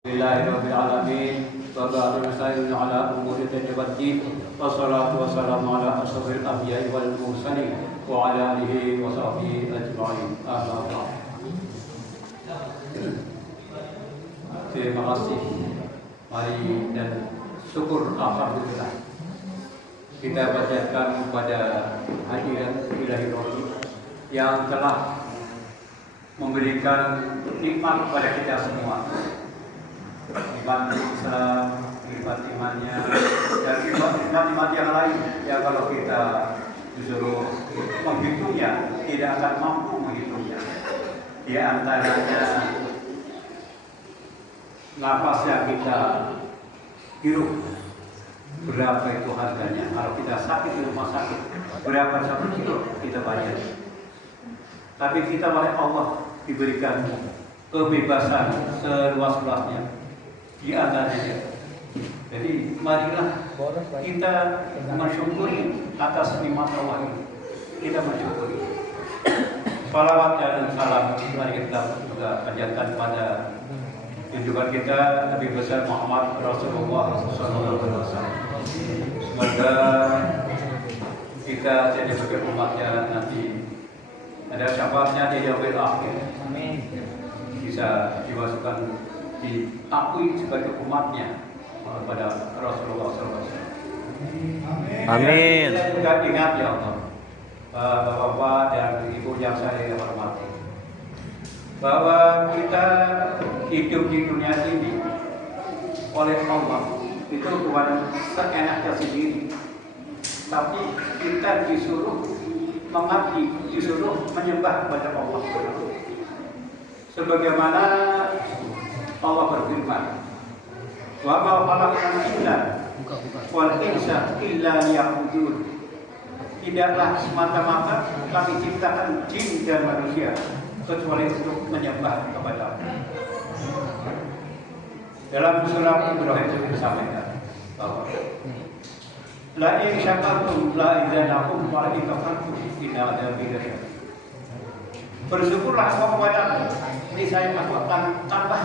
Bismillahirrahmanirrahim. Wa ba'du nasta'inu ala umuri tadabburin. Wassalatu wassalamu ala asyrofil anbiya'i wal mursalin wa ala alihi wa sahbihi ajma'in. Amma ba'd. Terima kasih. Mari dan syukur alhamdulillah kita panjatkan kepada hadirat Ilahi Rabbi yang telah memberikan nikmat kepada kita semua. Nikmat Islam, nikmat imannya, dan nikmat yang lain yang kalau kita disuruh menghitungnya tidak akan mampu menghitungnya. Di antaranya napas yang kita hirup, berapa itu harganya? Kalau kita sakit di rumah sakit, berapa satu kilo kita bayar? Tapi kita oleh Allah diberikan kebebasan seluas-luasnya di antaranya. Jadi marilah kita mensyukuri atas nikmat Allah ini. Kita mensyukuri. Salawat dan salam mari kita juga panjatkan pada junjungan kita Nabi besar Muhammad Rasulullah SAW. Semoga kita jadi sebagai umatnya nanti ada syafaatnya di yaumil akhir. Amin. Bisa dimasukkan, diakui sebagai umatnya kepada Rasulullah SAW. Amin. Kita juga ingat ya Allah, Bapak-bapak dan Ibu yang saya hormati, bahwa kita hidup di dunia ini oleh Allah itu bukan seenaknya sendiri, tapi kita disuruh mengabdi, disuruh menyembah kepada Allah. Sebagaimana Allah berfirman, "Wa ma khalaqnal jinna wal insa illa liya'budun." Tidaklah semata-mata kami ciptakan jin dan manusia kecuali untuk menyembah kepada Allah. Dalam surah Ibrahim disampaikan bahwa la in syakartum la idzanakum wa in kafartum inna adzabi lasyadid. Bersyukurlah engkau kepadaku, ini saya akan tambah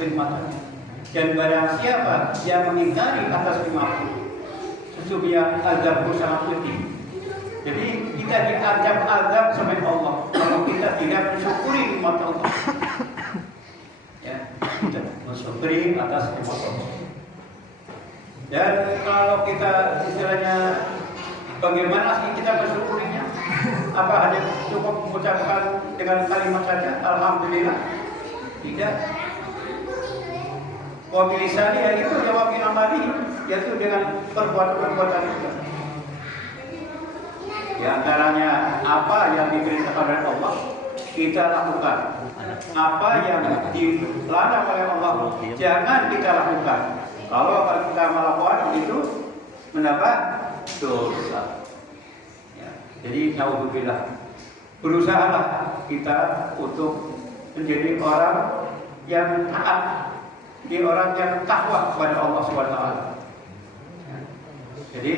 kenikmatannya. Dan barang siapa yang mengingkari atas nikmatku, sesungguhnya azabku sangat pedih. Jadi kita diazab azab sama Allah kalau kita tidak mensyukuri nikmat Allah. Ya, kita mensyukuri atas nikmat Allah. Dan kalau kita istilahnya bagaimana sih kita bersyukurinya? Apa hanya cukup mengucapkan dengan kalimat saja alhamdulillah? Tidak. Wa bilisani itu jawab amali, yaitu dengan perbuatan-perbuatan kita. Di antaranya apa yang diperintahkan oleh Allah kita lakukan. Apa yang dilarang oleh Allah jangan kita lakukan. Kalau kita melakukan itu menambah dosa. Jadi naudzubillah, berusahalah kita untuk menjadi orang yang taat, menjadi orang yang takwa kepada Allah SWT. Jadi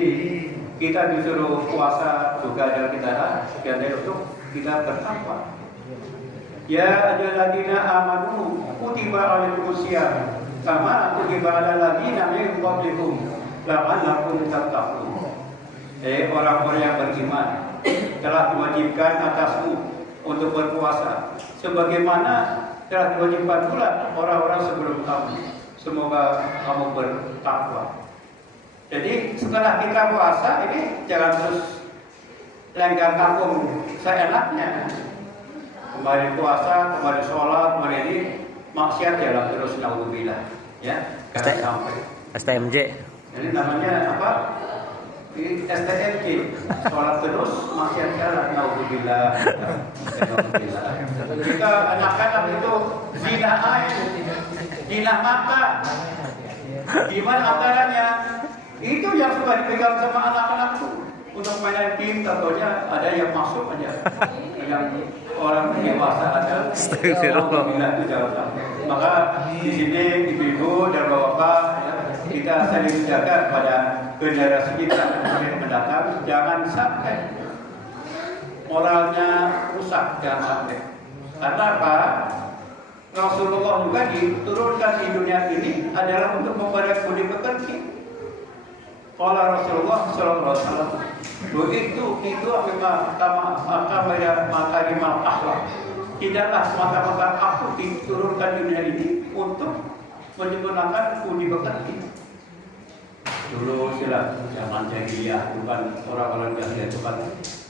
kita disuruh puasa juga dan kita untuk kita bertakwa. Ya ayyuhalladzina amanu kutiba alaikumusiyam kama kutiba alal ladzina min qablikum la'allakum tattaqun. Orang-orang yang beriman telah diwajibkan atasmu untuk berpuasa sebagaimana telah diwajibkan pula orang-orang sebelum kamu. Semoga kamu bertakwa. Jadi setelah kita puasa ini jangan terus lenggang kangkung seenaknya. Kembali puasa, kembali sholat, kembali ini maksiat jalan terus, naudzubillah. Ya, jangan sampai. STMJ. Jadi namanya apa? STMJ, sholat terus, maksiat jalan, naudzubillah. Kita anak-anak itu zina air, zina mata. Gimana antaranya? Itu yang suka dipegang sama anak-anak itu untuk mainan game, tentunya ada yang masuk aja, yang orang dewasa ada. Alhamdulillah itu jangan sampai. Maka di sini ibu-ibu dan bapak-bapak ya, kita saling menjaga pada generasi kita yang mendatang, jangan sampai moralnya rusak, jangan sampai. Karena apa? Rasulullah juga diturunkan di dunia ini adalah untuk membalas budi pekerti. Kalau Rasulullah Sallallahu Alaihi Wasallam itu makarimah akhlak. Tidaklah semata-mata aku diturunkan di dunia ini untuk menyempurnakan budi pekerti. Dulu istilah zaman jahiliyah bukan orang-orang jahiliyah itu kan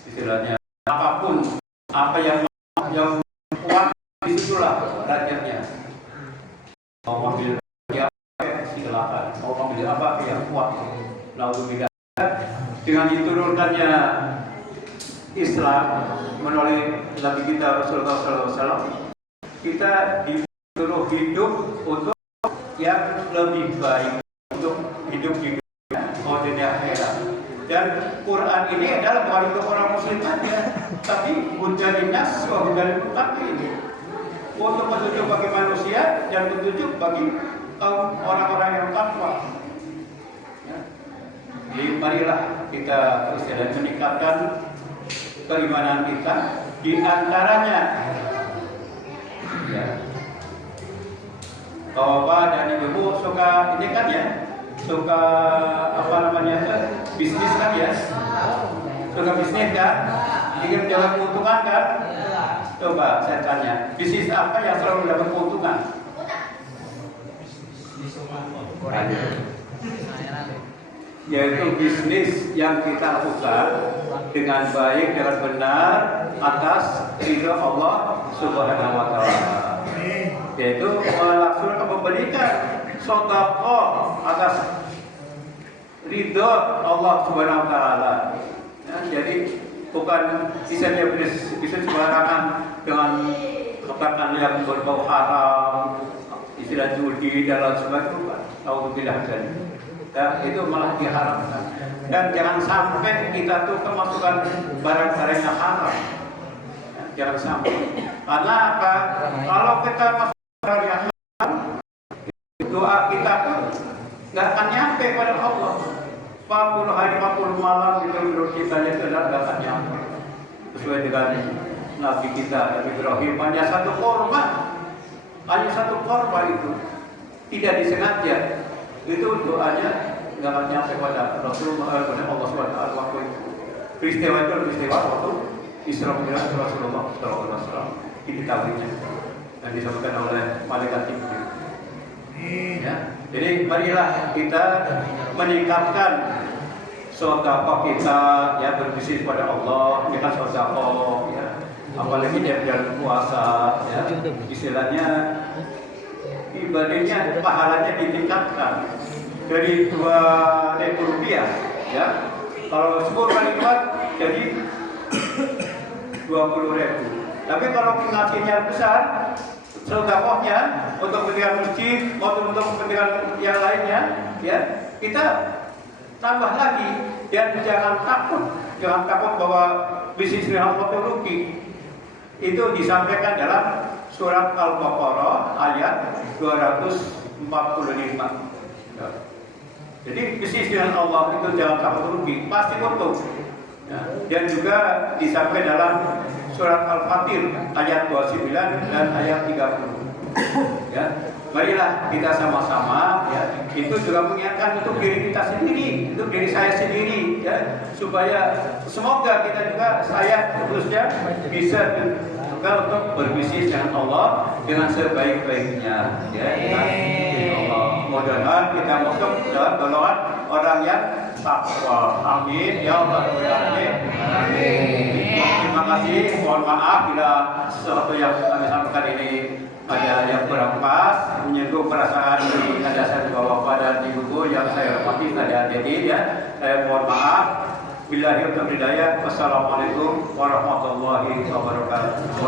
istilahnya apapun apa yang kuat disitulah rakyatnya. Mau mobil ya silakan, mau mobil apa yang kuat. Alhamdulillah dengan diturunkannya Islam melalui Nabi kita Rasulullah SAW, kita disuruh hidup untuk yang lebih baik, untuk hidup di dunia akhirat. Dan Quran ini adalah bukan untuk orang muslim saja, tapi hujan nas wa hujan muttaqin, untuk petunjuk bagi manusia dan petunjuk bagi kaum orang-orang yang takwa. Jadi marilah kita terus meningkatkan keimanan kita, di antaranya ya, Bapak dan Ibu suka ini kan ya, suka apa namanya bisnis kan ya, suka bisnis kan, ingin mendapat keuntungan kan. Coba saya tanya, bisnis apa yang selalu dapat keuntungan? Yaitu bisnis yang kita lakukan dengan baik, dengan benar atas ridho Allah Subhanahu wa Ta'ala, yaitu melaksanakan memberikan sedekah atas ridho Allah Subhanahu wa Ta'ala. Ya, jadi bukan misalnya bisa sembarangan dengan katakan yang berbau haram, istilah judi dan lain sebagainya. Alhamdulillah jadi. Dan itu malah diharamkan. Dan jangan sampai kita tuh kemasukan barang-barang yang haram. Ya, jangan sampai. Karena apa? Kalau kita masuk barang yang haram, doa kita pun nggak akan nyampe pada Allah. 40 hari 40 malam itu menurut kita itu nggak akan nyampe. Sesuai dengan Nabi kita Nabi Ibrahim, hanya satu korban itu tidak disengaja. Itu doanya nggak akan nyampe pada Rasulullah, pada Allah SWT waktu itu. Peristiwa waktu Isra Mi'raj Rasulullah SAW diketahuinya dan disampaikan oleh malaikat Jibril. Ya, jadi marilah kita meningkatkan sedekah kita, ya, berbisnis pada Allah dengan sedekah, ya, apalagi dia bulan puasa, ya, istilahnya ibadahnya pahalanya ditingkatkan dari 2.000 rupiah, ya. Kalau 10 kali lipat jadi 20.000. Tapi kalau ngasihnya besar, sedekahnya untuk kepentingan masjid maupun untuk kepentingan yang lainnya, ya, kita tambah lagi. Dan jangan takut bahwa bisnis Allah itu rugi. Itu disampaikan dalam surat Al-Baqarah ayat 245. Ya. Jadi bisnis dengan Allah itu jangan takut rugi, pasti untung. Ya. Dan juga disampaikan dalam surat Al-Fatir ayat 29 dan ayat 30. Ya. Marilah kita sama-sama, ya, itu juga mengingatkan untuk diri kita sendiri, untuk diri saya sendiri, ya, supaya semoga kita juga, saya khususnya, bisa juga untuk berbisnis dengan Allah dengan sebaik-baiknya, ya, dengan Allah. Mudah-mudahan kita masuk dalam golongan orang yang takwa. Amin ya Allah. Amin. Terima kasih. Mohon maaf bila sesuatu yang kami sampaikan ini ada yang kurang pas, menyentuh perasaan dari dasar bapak dan ibu yang saya hormati tadi hadirin, ya. Saya mohon maaf. Billahi taufiq hidayah. Wassalamualaikum warahmatullahi wabarakatuh.